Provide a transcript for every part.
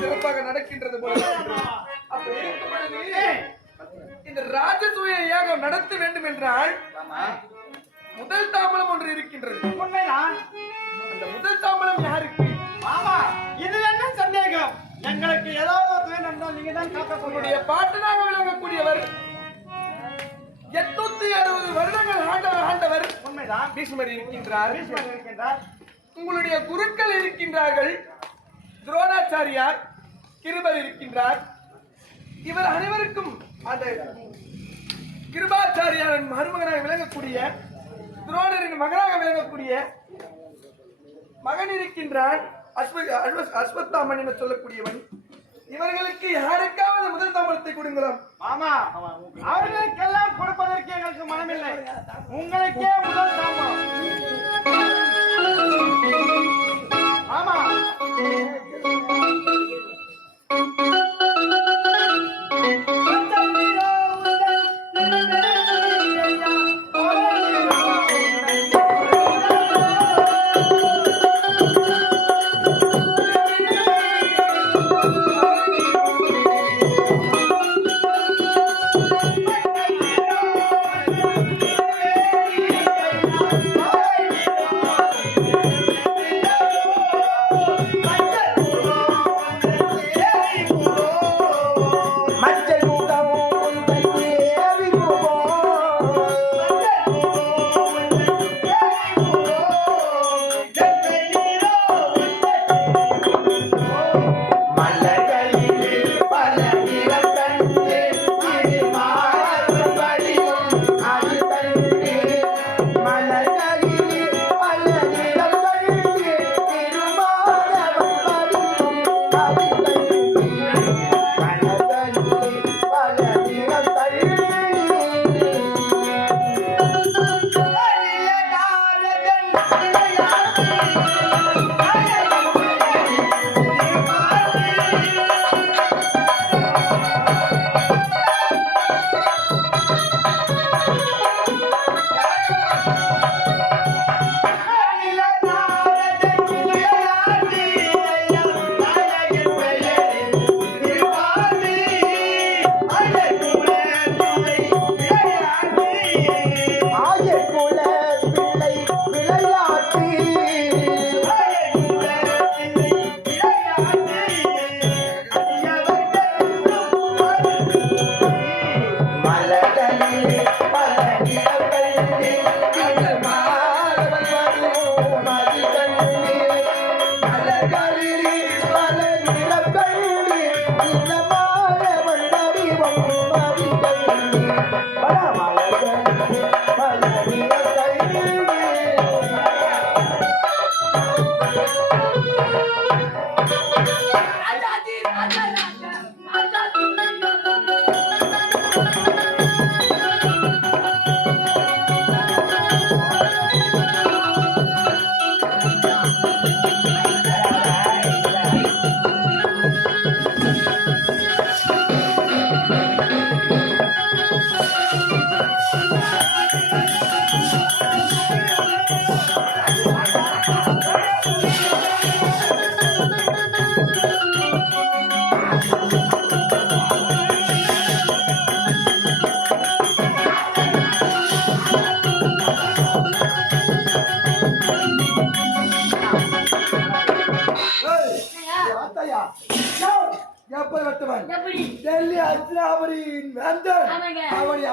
சிறப்பாக நடக்கின்றது போல இந்த ராஜசூய யாகம் நடத்த வேண்டும் என்றால் முதல் தாம்பலம் ஒன்று இருக்கின்றது. உண்மைதான். அந்த முதல் தாம்பலம் யாருக்கு? ஆமா இது என்ன சந்தேகம்? எங்களுக்கு ஏதாவது நடந்தால் நீங்க தான் காக்க உன்னுடைய பாட்டனாக விளங்கக்கூடியவர் எட்நூத்தி அறுபது வருடங்கள் ஆண்டவர் ஆண்டவர் உண்மைதான். பீஷ்மர் இருக்கின்றார். பீஷ்மர் இருக்கின்றார். உங்களுடைய குருக்கள் இருக்கின்றார்கள். துரோணாச்சாரியார் கிருபர் இருக்கின்றார். இவர் அனைவருக்கும் அந்த கிருபாச்சாரியாரின் மருமகனாக விளங்கக்கூடிய துரோணரின் மகனாக விளங்கக்கூடிய மகன் இருக்கின்றான். அஸ்வ அஸ்வ- அஸ்வத்தாமன் என சொல்லக்கூடியவன். இவர்களுக்கு யாருக்காவது முதல் தாமரத்தை கொடுங்களாம் ஆமா அவர்களுக்கெல்லாம் கொடுப்பதற்கு எங்களுக்கு மனமில்லை. உங்களுக்கே முதல் தாமரம் ஆமா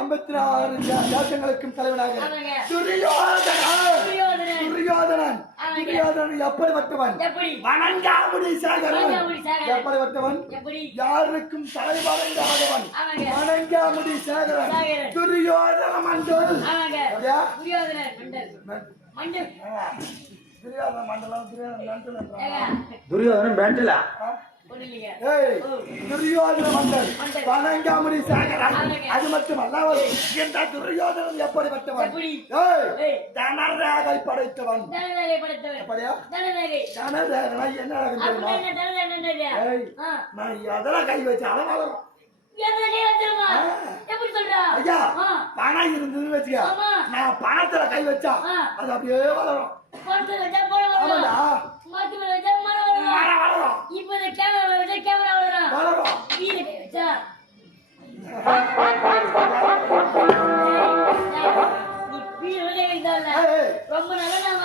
ஐம்பத்தி நாலு தேசங்களுக்கும் தலைவனாக. துரியோதனன். துரியோதனன். துரியோதனன். ஆமாங்க. துரியோதனன் எப்படி வெட்டுவன்? எப்படி? வணங்காமுடி சேகரன். வணங்காமுடி சேகரன். எப்படி வெட்டுவன்? எப்படி? யாருக்கும் ஆமாங்க. வணங்காமுடி சேகரன். துரியோதன மண்டல். மண்டல். மண்டல். துரியோதன மண்டலம் துரியோதன மண்டல். ஏங்க. துரியோதனன் பேண்டலா? துரியோதன மண்டல். வணங்காமுடி சேகரன். அது மட்டும் அல்லாமல் இந்த துரியோதனன் எப்படிப்பட்டவன். தனரேகை படைத்தவன். தனநகை படைத்தவர் எப்படியா? தனநகை தனரேகை என்ன. நான் எதில் கை ஐயா ஆ. பணம் இருந்ததுன்னு வச்சுக்க. ஆமா. நான் பணத்துல கை வச்சா. அது அப்படியே வளரும். வச்சா வச்சா மரம் வளரும். இப்ப இந்த கேமரா வச்சா கேமரா வளரும் வளரும். கீழே கை வச்சா? நீ கீழே வைத்தால ரொம்ப நல்லா நான்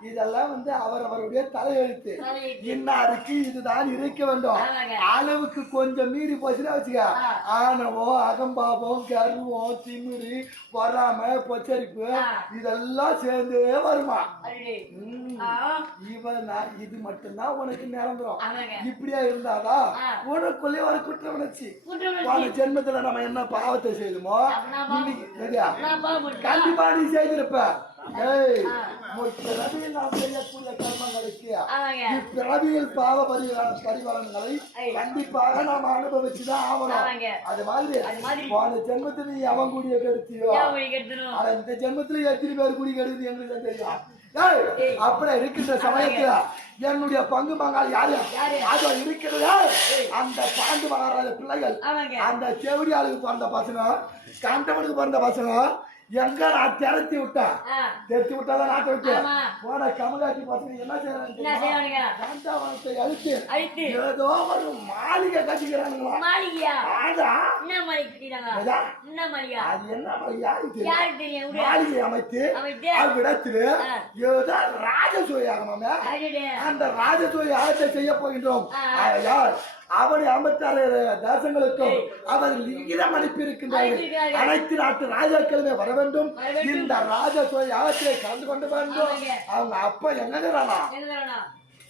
இதெல்லாம் வந்து அவரவருடைய தலையெழுத்து. இன்னாருக்கு இதுதான் இருக்க வேண்டும். அளவுக்கு கொஞ்சம் மீறி போச்சுன்னா வச்சுக்க. ஆணவம் அகம்பாவம் கர்வம் திமிரு பொறாம பொச்சரிப்பு. இதெல்லாம் சேர்ந்தே வருமா? இவன் இது மட்டும்தான் உனக்கு நிரந்தரம். இப்படியா இருந்தாதான். உனக்குள்ளே ஒரு குற்ற உணர்ச்சி. ஜென்மத்துல நம்ம என்ன பாவத்தை. இன்னைக்கு சரியா? கண்டிப்பா நீ செய்திருப்ப. இப்பிறவியில் பாவ ஐ. கண்டிப்பாக நாம் அனுபவிச்சுதான் ஆமாங்க. அது மாதிரி. போன ஜென்மத்தில் நீ அவன் கூடிய கெடுத்தியோ? ஆனா இந்த ஜென்மத்துல எத்தனை பேர் குடி கெடுது தான் தெரியும். அப்படி இருக்கின்ற சமயத்துல என்னுடைய பங்கு மங்கால் யாரு? அதோ இருக்கிறது அந்த பாண்டு மகாராஜ பிள்ளைகள். அந்த செவிடி ஆளுக்கு பிறந்த பசங்க கண்டவனுக்கு பிறந்த பசங்க எங்க நான் திரத்தி விட்டேன் ஆ, திரத்தி விட்டாதான் நாட்டை விட்டு. போன கமலாட்டி பசங்க என்ன செய்யறாங்க அழுத்து. ஏதோ ஒரு மாளிகை கட்டிக்கிறானுங்களா மாளிகையா? ஆதா என்ன மாளிகை? என்ன மாளிகை? அது என்ன தெரியும் யாருக்கு தெரியும்? மாளிகை அமைத்து. அவ்விடத்திலே. ஏதோ ராஜசூயாகமே அடடே. அந்த ராஜசூய யாகத்தை செய்ய போகின்றோம் ஆ. அவனை ஐம்பத்தாறு தேசங்களுக்கும். அவர் லிகிதம் அனுப்பியிருக்கின்றார்கள். அனைத்து நாட்டு ராஜாக்களுமே வர வேண்டும். இந்த ராஜசூய யாகத்திலே கலந்து கொண்டு வேண்டும். அவங்க அப்பா என்ன?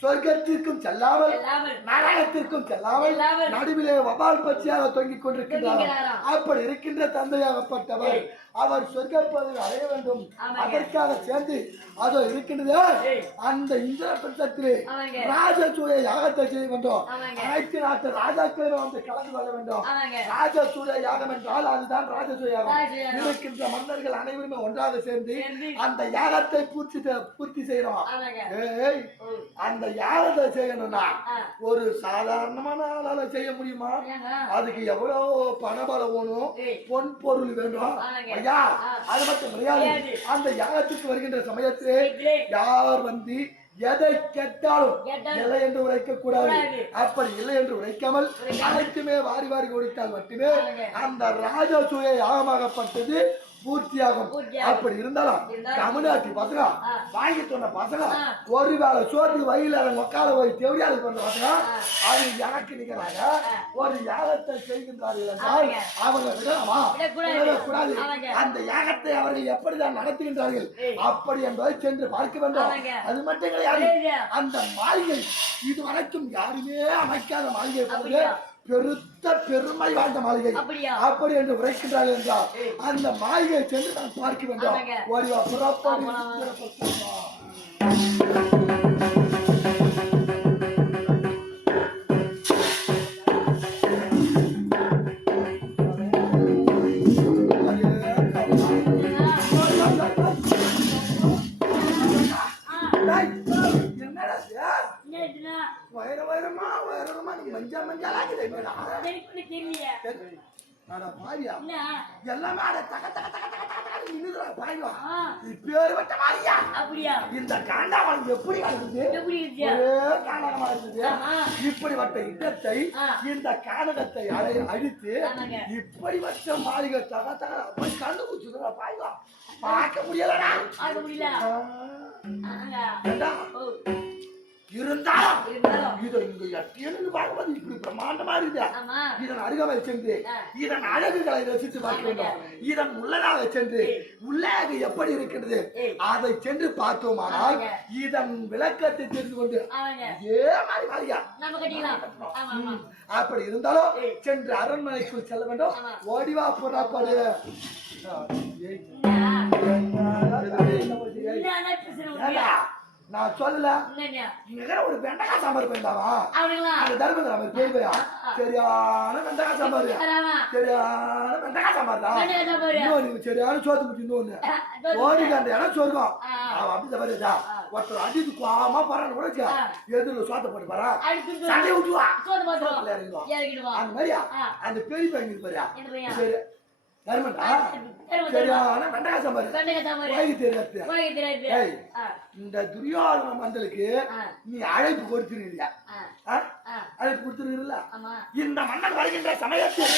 சொர்க்கத்திற்கும் செல்லாமல். நரகத்திற்கும் செல்லாமல். நடுவிலே வபால் பட்சியாக தொங்கிக் கொண்டிருக்கின்றார். அப்படி இருக்கின்ற தந்தையாகப்பட்டவர். அவர் சொர்க்க பதவி அடைய வேண்டும். அதற்காக சேர்ந்து அதோ இருக்கின்றது. அந்த இந்திர பட்சத்திலே ஆமாங்க. ராஜசூய யாகத்தை செய்ய வேண்டும். அனைத்து நாட்டு ராஜாக்களும் வந்து கலந்து கொள்ள வேண்டும். ராஜசூய யாகம் என்றால் அதுதான் ராஜசூய யாகம். இருக்கின்ற மன்னர்கள் அனைவருமே ஒன்றாக சேர்ந்து. அந்த யாகத்தை பூர்த்தி பூர்த்தி செய்யணும் ஆமாங்க. அந்த யாகத்தை செய்யணும்னா. ஒரு சாதாரணமான ஆளால செய்ய முடியுமா? அதுக்கு எவ்வளவு பணபலம் வேணும். பொன் பொருள் வேண்டும். ஐயா. அது மட்டும் கிடையாது. அந்த யாகத்துக்கு வருகின்ற சமயத்திலே யார் வந்து எதை கேட்டாலும் இல்லை என்று உரைக்க கூடாது. அப்படி இல்லை என்று உரைக்காமல் உரைக்காமல் அனைத்துமே வாரி வாரி கொடுத்தால் மட்டுமே. அந்த ராஜசூய யாகமாகப்பட்டது பூர்த்தியாகும். அப்படி இருந்தாலும் தமிழ்நாட்டு பசங்க. வாங்கி சொன்ன பசங்க. ஒரு வேளை சோத்து வயல உக்கால போய் தெவிடியாது பண்ண பசங்க. அது எனக்கு நிக்கிறாங்க ஒரு யாகத்தை செய்கின்றார்கள் என்றால். அவங்க விடலாமா ஆமாங்க. அந்த யாகத்தை அவர்கள் எப்படிதான் நடத்துகின்றார்கள். அப்படி என்பதை சென்று பார்க்க வேண்டும். அது மட்டும் கிடையாது. அந்த மாளிகை இதுவரைக்கும் யாருமே அமைக்காத மாளிகை? பெருத்த பெருமை வாழ்ந்த மாளிகை? அப்படி என்று உரைக்கின்றார்கள் என்றால். அந்த மாளிகையை சென்று நான் பார்க்க வேண்டும். ஓடிவா புறப்படி வயிறு வயிறுமா வயிறுமா நீ பாவியா. என்ன? எல்லாமே அட தக தக தக தக தக நின்னுதுடா பாவியா. ஆ, இப்பேற்பட்ட மாரியா. அப்படியா? இந்த காண்டாமணி எப்படி நடக்குது எப்படி கானகமா இருக்குது ஆமா. இப்படிப்பட்ட இடத்தை. இந்த கானகத்தை அழை அழித்து ஆமாங்க. இப்படிப்பட்ட மாளிகை தக தக அப்படி கண்டு குச்சுதுடா பாய்வா பார்க்க முடியலடா பார்க்க முடியல. இருந்தாலும். இது இங்க எட்டியன்னு பார்க்கும்போது இப்படி பிரம்மாண்டமா இருக்குது. இதன் அருகமை ஆ. இதன் அழகுகளை ரசித்து பார்க்க வேண்டும் இதன் உள்ளதாக சென்று உள்ளாக எப்படி இருக்கிறது. அதை சென்று பார்த்தோமானால். இதன் விளக்கத்தை தெரிந்து கொண்டு. இதே மாதிரி மாதிரியா. அப்படி இருந்தாலும். சென்று அரண்மனைக்குள் செல்ல வேண்டும். ஓடிவா புறப்படு ஏய். நான் சொல்லல? இங்க ஒரு வெண்டக்காய் சாம்பார் போயிருந்தாவா? அந்த தர்மபுரம் அவர் பேர் போயா சரியான வெண்டக்காய் சாம்பார்? சரியான வெண்டக்காய் சாம்பார் தான். இன்னொன்னு சரியான சோத்து முட்டி இன்னொன்னு. ஓடிக்கு அந்த இடம் சொர்க்கம். அவன் அப்படி தவறுதா ஒருத்தர் அடித்து கோமா போறான்னு கூட. எதிரில் சோத்தை போட்டு அடுத்து சண்டை விட்டுவா. அந்த மாதிரியா. அந்த பெரிய பையன் பாரியா என்ன பையன்? சரி தர்மண்டா? சரியான வெண்டைக்காய் சாம்பார். வாங்கி தெரியாது இந்த துரியோதன மண்டலுக்கு ஆ, நீ அழைப்பு கொடுத்துருக்கியா அழைப்பு கொடுத்துருக்கல ஆமா, இந்த மன்னன் வருகின்ற சமயத்தில்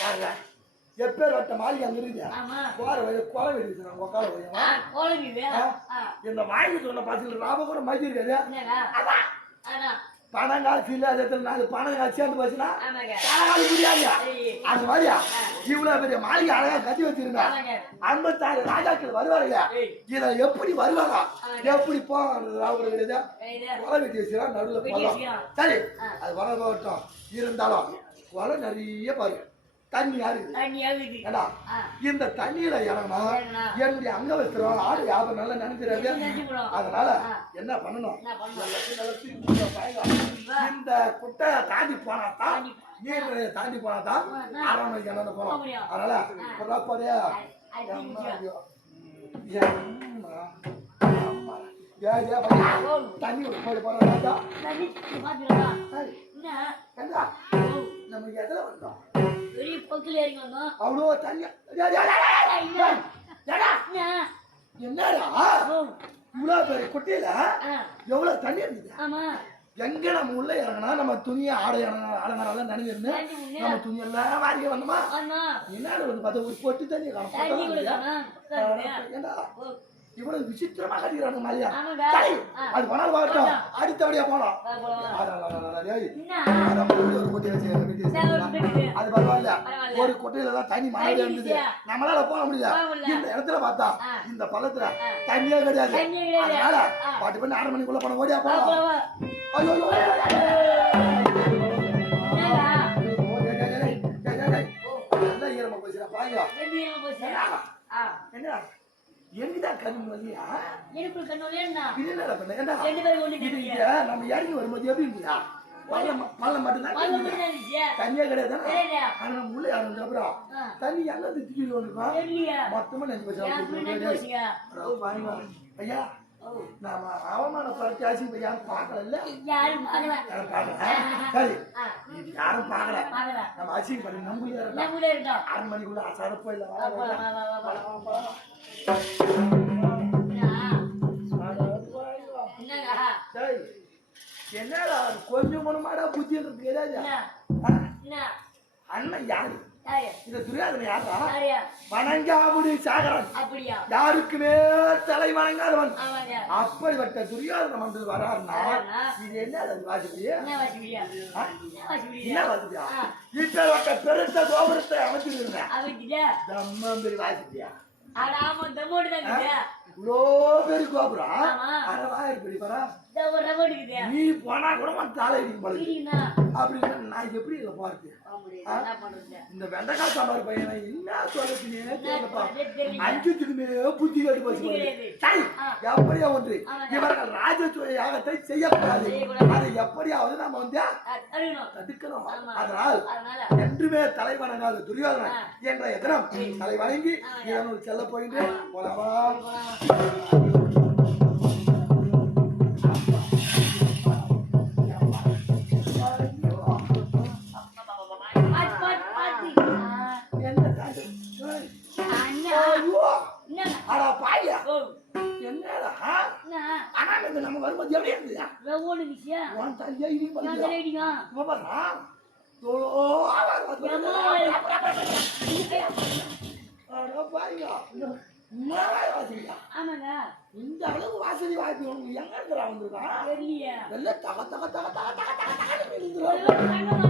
பாருங்க, எப்பேற்பட்ட மாளிகை அங்க இருக்குது. கோர வழி கோல வெடி வச்சுருக்காங்க உக்கால. ஆ, இந்த வாங்கி சொன்ன பாத்துல ராப கூட மதி இருக்காது? அதான், பணம் காசு இல்ல அதே நாலு பணம் காசு சேர்ந்து போச்சுன்னா. காலாவது முடியாது அந்த மாதிரியா? இவ்வளவு பெரிய மாளிகை அழகா கட்டி வச்சிருந்தா. ஐம்பத்தாறு ராஜாக்கள் வருவாங்க ஏய், இத எப்படி வருவாங்க? எப்படி போவாங்க? கொலை வெட்டி வச்சுதான் நடுவுல. சரி. அது வர போகட்டும். இருந்தாலும் கொலை நிறைய பாரு தண்ணி யாரு தண்ணி ஆகுது. ஏடா ஆ, இந்த தண்ணியில இறங்கினா. என்னுடைய அங்க வச்சிரும் ஆடு வியாபாரம் நல்லா நினைச்சிடாது. அதனால. என்ன பண்ணணும். இந்த குட்டையை தாண்டி போனா தான் தாண்டி நீர்நிலையை தாண்டி போனா தான் போனா ஆறாம் மணிக்கு என்னென்ன போக போகலாம் முடியும். அதனால பையா. தண்ணி போய் போறா தண்ணி பாத்துக்கிறதா? என்ன? ஏண்டா ஓ, நமக்கு எதுல வந்தோம்? பெரிய பொத்துல இறங்கி வந்தோம். அவ்வளோ தண்ணி. என்ன? என்ன? என்னடா? இவ்வளோ பெரிய குட்டையில தண்ணி இருந்தது? ஆமா. எங்க நம்ம உள்ள இறங்கினா நம்ம துணியை ஆடை அலங்காரம் நினைஞ்சிருந்து. நம்ம துணி எல்லாம் வாங்கி வந்தோமா வந்து பார்த்தா ஒரு பொட்டு தண்ணி ஏண்டா? இவ்வளவு விசித்திரமா கட்டிக்கிறானுங்க மாதிரியா. சரி. அது போனால் பார்க்கட்டும் அடுத்தபடியா போனோம்? அது பரவாயில்ல. ஒரு கொட்டையில தான் தண்ணி மழை இருந்தது? நம்மளால போக முடியல. இந்த இடத்துல பார்த்தா. இந்த பள்ளத்துல. தண்ணியே கிடையாது. அதனால. பாட்டு பண்ணி ஆறு மணிக்குள்ள போன ஓடியா வா. ஐயோ என்ன? எனக்குதான் கண்ணு வலியா? எனக்கு இல்லையா? இது என்னடா பண்ண? ஏண்டா? ரெண்டு பேரும் ஒண்ணு. இங்க நம்ம இறங்கி வரும்போது எப்படி இருந்துச்சா? பள்ளம் பள்ளம் மட்டும்தான். தண்ணியே கிடையாது. ஆனா நம்ம உள்ள இறங்குனதுக்கு அப்புறம். தண்ணி இருந்து திடீர்னு வந்துருக்கும்? மொத்தமா போச்சு. நினைச்சு. ஐயா நாம அவமானப்படுத்தி ஆச்சு யாரும் பார்க்கல யாரும் சரி யாரும் பார்க்கல. நம்ம அசிங்க பண்ணி நம்பி நம்ம கூட இருக்கோம். ஆறு மணிக்குள்ள அசார போயிடலாம்? என்னடா? கொஞ்சம் மனமாடா புத்தி இருக்கு? என்ன? அண்ணன் யாரு? இந்த துரியாதனை யாரா? வணங்காமுடி சாகரன்? யாருக்குமே தலை வணங்காதவன். அப்படிப்பட்ட துரியாதன மண்டல் வராருன்னா? இது என்ன வாசிப்பியே என்ன வாசிப்பியா? இப்பேற்பட்ட பெருத்த கோபுரத்தை அமைச்சிருங்க அவன்கிட்ட, தம்மம்பெரி வாசிப்பியா. இவ்வளோ பெரிய கோபுரம். ஆமா. அறவாயிரம் பெரிய பரா நீ போனா கூட தலை. அப்படின்னு நான் எப்படி இதை பார்த்து? இந்த வெண்டைக்காய் சாம்பார் பையனை என்ன சொல்றதே? தெரியல. அஞ்சுத்துக்குமே புத்தி கட்டு போச்சு. எப்படியா ஒன்று. இவர்கள் ராஜசூய யாகத்தை செய்யக்கூடாது. அதை எப்படியாவது நம்ம வந்து தடுக்கணும். அதனால் என்றுமே தலை வணங்காத துரியோதனன் ஆ. என்ற எதனம் தலை வணங்கி ஒரு செல்ல போயிட்டு போலாமா. தலையே இடி நான் பண்ணியா தலையடிக்கும். பாப்பா எவ்வளோ ஆவார் அட பாயா உண்மையாவே வாசிக்கியா ஆமாங்க. இந்த அளவுக்கு வாசனை வாய்ப்பு உனக்கு எங்க இருக்கிறா வந்திருக்கான் தெரியலையே. எல்லாம் தக தக தக தக தக தக விழுந்துரும் தக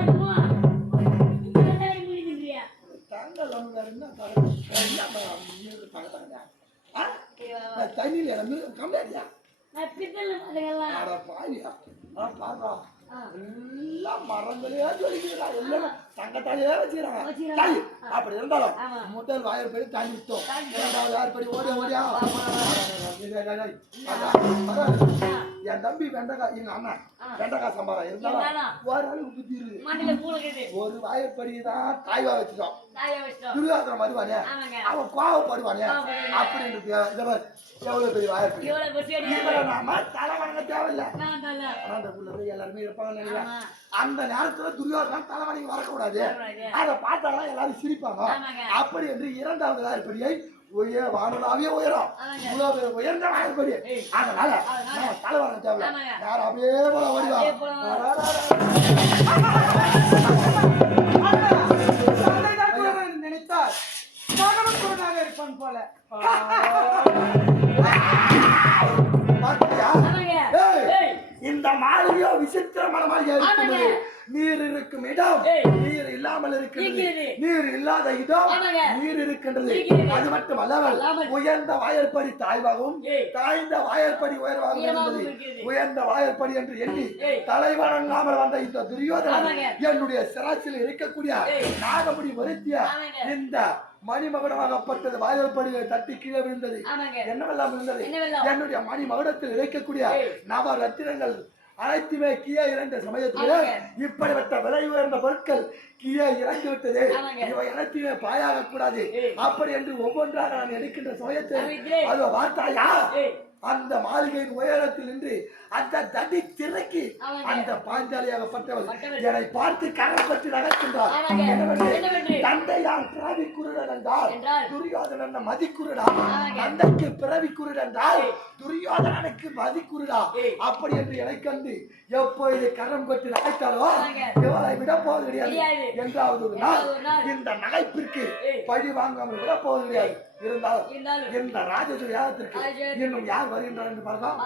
என்ன தக தகடா ஆ சரி, வா, வா. நான் தண்ணியில கம்மியா எல்லாம் மரங்களே ஜொலிக்குதுடா எல்லாம் தங்கத்தாலே வச்சுக்கிறாங்க அப்படி இருந்தாலும். முதல் வாயர் படி தாண்டி விட்டோம் தாண்டி. இரண்டாவது வாயர் படி ஓடியா? ஓடியா என் தம்பி வெண்டைக்காய் எங்க அண்ணன் ஆ. வெண்டைக்காய் சம்பாரம் இருந்தாலும் இருந்தாலும். ஓரளவுக்கு புத்தி இருக்கு ஒரு வாயப்படி தான் தாய்வா வச்சுட்டோம் துரியோதனம் வருவானே அவன் கோவப்படுவானே. அப்படின்றது பாரு, எவ்வளவு பெரிய வாயப்படி நாம தலை வணங்க தேவையில்லை அந்த புள்ள போய் எல்லாருமே இருப்பாங்கன்னு நினைக்கிறேன் அந்த நேரத்துல துரியோதனம் தலை வணங்கி வரக்கூடாது. அதை பார்த்தாலும் எல்லாரும் சிரிப்பாங்க. அப்படி என்று இரண்டாவது வாய்ப்படியை உய வானலாவிய உயரம். இவ்வளவு உயர்ந்த வாய்ப்படி. அதனால அப்படியே போல குருவன் நினைத்தால் மகனும் குருனாக இருப்பான் போல. இந்த மாளிகையோ விசித்திரமான மாளிகை இருக்குது ஆமாங்க. நீர் இருக்கும் இடம். நீர் இல்லாமல் இருக்கிறது. நீர் இல்லாத இடம். நீர் இருக்கின்றது இருக்கிறது. அது மட்டும் அல்லாமல். உயர்ந்த வாயற்படி தாய்வாகவும். தாய்ந்த வாயற்படி உயர்வாகவும் இருந்தது இருக்கிறது. உயர்ந்த வாயற்படி என்று எண்ணி. தலைவணங்காமல் வந்த இந்த துரியோதனன். என்னுடைய சிராசில் இருக்கக்கூடிய. நாகமுடி வருத்திய. இந்த மணிமகுடமாகப்பட்டது வாயற்படியை தட்டி கீழே விழுந்தது என்னவெல்லாம் இருந்தது? என்னுடைய மணி மகுடத்தில் இருக்கக்கூடிய ஏய். நவ ரத்தினங்கள் அனைத்துமே கீழே இறந்த சமயத்திலே. இப்படிப்பட்ட விலை உயர்ந்த பொருட்கள் கீழே இறங்கி விட்டது. இவை அனைத்துமே பாயாக கூடாது. அப்படி என்று ஒவ்வொன்றாக நான் எடுக்கின்ற அறிவிக்கிறேன். அது வார்த்தாயா அந்த மாளிகையின் உயரத்தில் நின்று அந்த தடி ஆமாங்க. அந்த பாஞ்சாலியாகப்பட்டவள் பட்டவள். என்னை பார்த்து கரம் பற்றி நடக்கின்றார்? தந்தை யார் பிறவி குருடன் என்றால்? துரியோதனன் மதிக்குருடா. தந்தைக்கு பிறவி குருடன் என்றால். துரியோதனனுக்கு மதிக்குருடா. அப்படி என்று எனக்கு கண்டு எப்பொழுது கரம் பற்றி நகைத்தாலோ. இவளை விட போவது கிடையாது. என்றாவது ஒரு நாள். இந்த நகைப்பிற்கு. பழி வாங்காமல் விட போவது கிடையாது இருந்தாலும். இந்த ராஜசூய யாகத்திற்கு இன்னும் யார் வருகின்றார் என்று பார்க்கலாம்